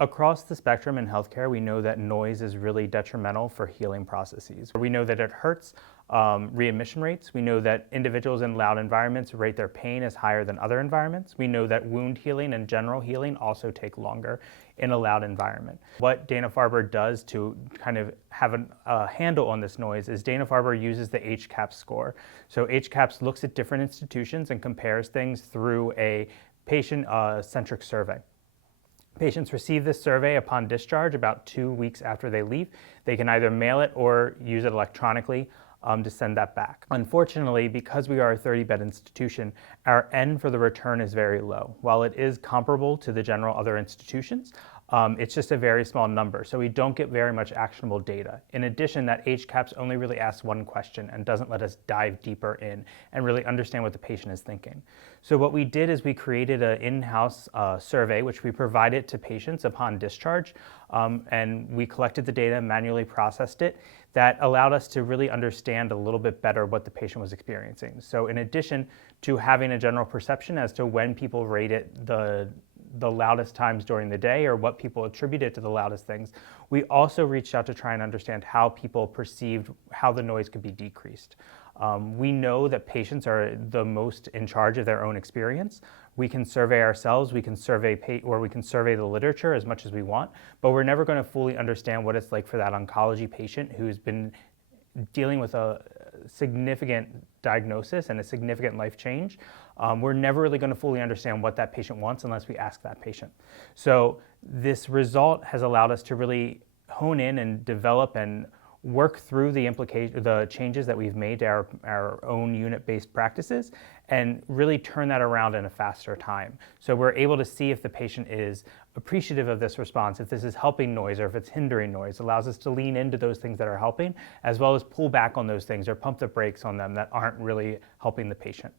Across the spectrum in healthcare, we know that noise is really detrimental for healing processes. We know that it hurts readmission rates. We know that individuals in loud environments rate their pain as higher than other environments. We know that wound healing and general healing also take longer in a loud environment. What Dana-Farber does to kind of have a handle on this noise is Dana-Farber uses the HCAHPS score. So HCAHPS looks at different institutions and compares things through a patient-centric survey. Patients receive this survey upon discharge about 2 weeks after they leave. They can either mail it or use it electronically to send that back. Unfortunately, because we are a 30-bed institution, our N for the return is very low. While it is comparable to the general other institutions, it's just a very small number, so we don't get very much actionable data. In addition, that HCAHPS only really asks one question and doesn't let us dive deeper in and really understand what the patient is thinking. So what we did is we created an in-house survey, which we provided to patients upon discharge, and we collected the data, manually processed it. That allowed us to really understand a little bit better what the patient was experiencing. So in addition to having a general perception as to when people rate it the loudest times during the day or what people attribute it to the loudest things, we also reached out to try and understand how people perceived how the noise could be decreased. We know that patients are the most in charge of their own experience. We can survey ourselves, we can survey the literature as much as we want, but we're never going to fully understand what it's like for that oncology patient who's been dealing with a significant diagnosis and a significant life change. We're never really going to fully understand what that patient wants unless we ask that patient. So this result has allowed us to really hone in and develop and work through the changes that we've made to our own unit-based practices and really turn that around in a faster time. So we're able to see if the patient is appreciative of this response, if this is helping noise or if it's hindering noise. It allows us to lean into those things that are helping, as well as pull back on those things or pump the brakes on them that aren't really helping the patient.